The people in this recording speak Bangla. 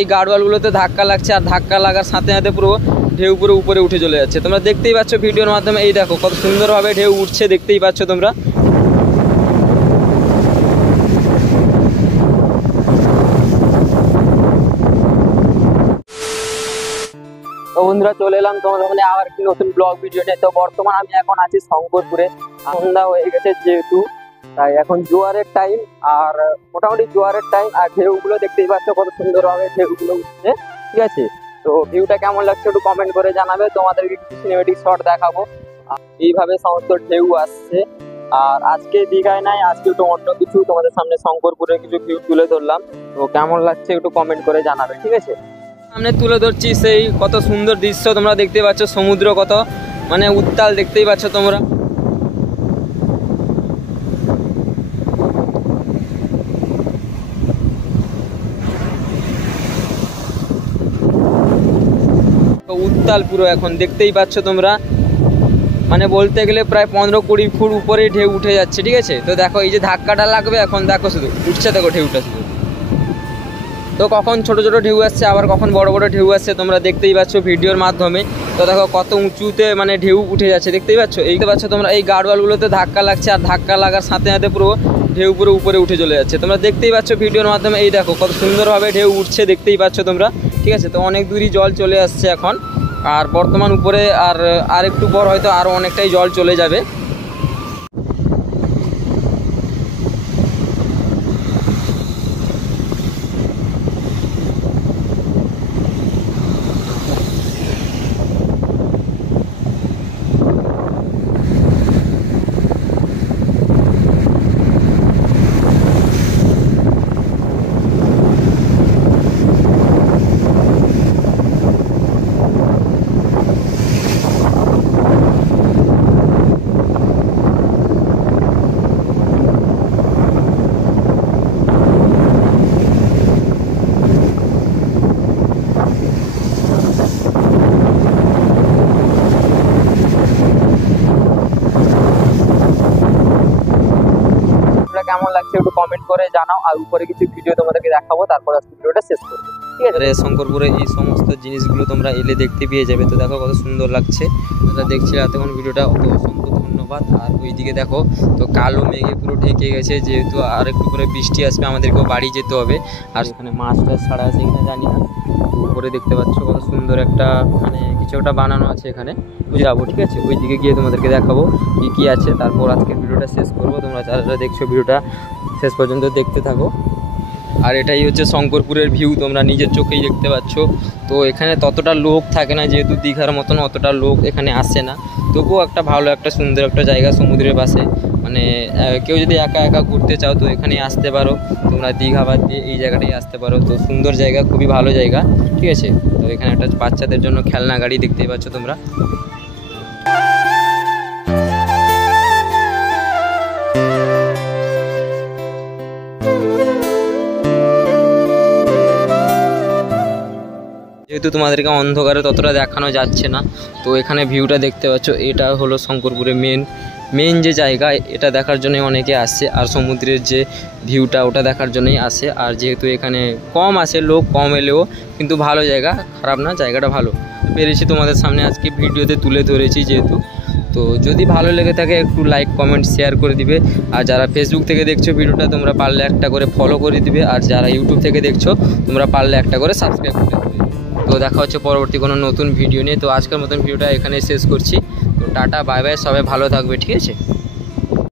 এই গার্ডওয়ালগুলোতে ধাক্কা লাগছে, আর ধাক্কা লাগার সাথে সাথে পুরো ঢেউ পুরো উপরে উঠে চলে যাচ্ছে। তোমরা দেখতেই পাচ্ছ ভিডিওর মাধ্যমে, এই দেখো কত সুন্দরভাবে ঢেউ উঠছে, দেখতেই পাচ্ছ তোমরা। তো বন্ধুরা চলে এলাম তোমাদের মানে আবার একটি নতুন ব্লগ ভিডিও নিয়ে। তো বর্তমান আমি এখন আছি শঙ্করপুরে, সন্ধ্যা হয়ে গেছে যেহেতু, তাই এখন জোয়ারের টাইম, আর মোটামুটি জোয়ারের টাইম, আর ঢেউগুলো দেখতেই পাচ্ছ কত সুন্দরভাবে ঢেউগুলো উঠছে, ঠিক আছে। তো ভিউটা কেমন লাগছে একটু কমেন্ট করে জানাবে, তোমাদেরকে কিছু সিনেমেটিক শট দেখাবো। এইভাবে সমস্ত ঢেউ আসছে। আর আজকে দীঘায় নাই, আজকে একটু অন্য কিছু তোমাদের সামনে শঙ্করপুরের কিছু ভিউ তুলে ধরলাম। তো কেমন লাগছে একটু কমেন্ট করে জানাবে, ঠিক আছে। সামনে তুলে ধরছি সেই কত সুন্দর দৃশ্য, তোমরা দেখতে পাচ্ছ সমুদ্র কত মানে উত্তাল, দেখতেই পাচ্ছ তোমরা। উত্তাল পুরো এখন দেখতেই পাচ্ছ তোমরা, মানে বলতে গেলে প্রায় 15-20 ফুট উপরে ঢেউ উঠে যাচ্ছে, ঠিক আছে। তো দেখো এই যে ধাক্কাটা লাগবে এখন, দেখো শুধু উঠছে, দেখো ঢেউটা শুধু। তো কখন ছোট ছোট ঢেউ আসছে, আবার কখন বড় বড় ঢেউ আসছে, তোমরা দেখতেই পাচ্ছ ভিডিওর মাধ্যমে। তো দেখো কত উঁচুতে মানে ঢেউ উঠে যাচ্ছে, দেখতেই পাচ্ছ। এই পাচ্ছ তোমরা এই গার্ডওয়ালগুলোতে ধাক্কা লাগছে, আর ধাক্কা লাগার সাথে সাথে পুরো ঢেউ পুরো উপরে উঠে চলে যাচ্ছে। তোমরা দেখতেই পাচ্ছ ভিডিওর মাধ্যমে, এই দেখো কত সুন্দরভাবে ঢেউ উঠছে, দেখতেই পাচ্ছ তোমরা, ঠিক আছে। তো অনেক দূরই জল চলে আসছে এখন, আর বর্তমান উপরে আর একটু পর হয়তো আরও অনেকটাই জল চলে যাবে। কেমন লাগছে একটু কমেন্ট করে জানাও, আর উপরে কিছু ভিডিও তোমাদেরকে দেখাবো, তারপর আজকে ভিডিওটা শেষ করবো, ঠিক আছে। শঙ্করপুরে এই সমস্ত জিনিসগুলো তোমরা এলে দেখতে পেয়ে যাবে। তো দেখো কত সুন্দর লাগছে, তোমরা দেখছিলে এতক্ষণ ভিডিওটা, অসংখ্য ধন্যবাদ। আর ওইদিকে দেখো তো কালো মেঘে পুরো ঢেকে গেছে, যেহেতু আর একটু করে বৃষ্টি আসবে, আমাদেরকেও বাড়ি যেতে হবে। আর এখানে মাছ টাছ ছাড়া আছে এখানে জানি না। তো উপরে দেখতে পাচ্ছ কত সুন্দর একটা মানে কিছু একটা বানানো আছে, এখানে যাবো, ঠিক আছে। ওই দিকে গিয়ে তোমাদেরকে দেখাবো কি কি আছে, তারপর আজকের ভিডিওটা শেষ করবো। তোমরা যারা দেখছো ভিডিওটা শেষ পর্যন্ত দেখতে থাকো। আর এটাই হচ্ছে শঙ্করপুরের ভিউ, তোমরা নিজের চোখেই দেখতে পাচ্ছ। তো এখানে ততটা লোক থাকে না, যেহেতু দীঘার মতন অতটা লোক এখানে আসে না, তবুও একটা ভালো একটা সুন্দর একটা জায়গা সমুদ্রের পাশে। মানে কেউ যদি একা একা ঘুরতে চাও তো এখানে আসতে পারো তোমরা, দীঘা বাদ দিয়ে এই জায়গাটাই আসতে পারো। তো সুন্দর জায়গা, খুবই ভালো জায়গা, ঠিক আছে। তো এখানে একটা বাচ্চাদের জন্য খেলনা গাড়ি দেখতেই পাচ্ছ তোমরা। যেহেতু তোমাদেরকে অন্ধকারে ততটা দেখানো যাচ্ছে না, তো এখানে ভিউটা দেখতে পাচ্ছ, এটা হলো শঙ্করপুরের মেন যে জায়গা, এটা দেখার জন্যই অনেকে আসছে। আর সমুদ্রের যে ভিউটা ওটা দেখার জন্যই আসে। আর যেহেতু এখানে কম আসে লোক, কম এলেও কিন্তু ভালো জায়গা, খারাপ না, জায়গাটা ভালো। পেরেছি তোমাদের সামনে আজকে ভিডিওতে তুলে ধরেছি যেহেতু। তো যদি ভালো লেগে থাকে একটু লাইক কমেন্ট শেয়ার করে দিবে। আর যারা ফেসবুক থেকে দেখছো ভিডিওটা তোমরা পারলে একটা করে ফলো করে দিবে। আর যারা ইউটিউব থেকে দেখছো তোমরা পারলে একটা করে সাবস্ক্রাইব করে দিবে। তো দেখা হচ্ছে পরবর্তী কোনো নতুন ভিডিও নিয়ে। তো আজকের মতন ভিডিওটা এখানে শেষ করছি। তো টাটা, বাই বাই, সবাই ভালো থাকবে, ঠিক আছে।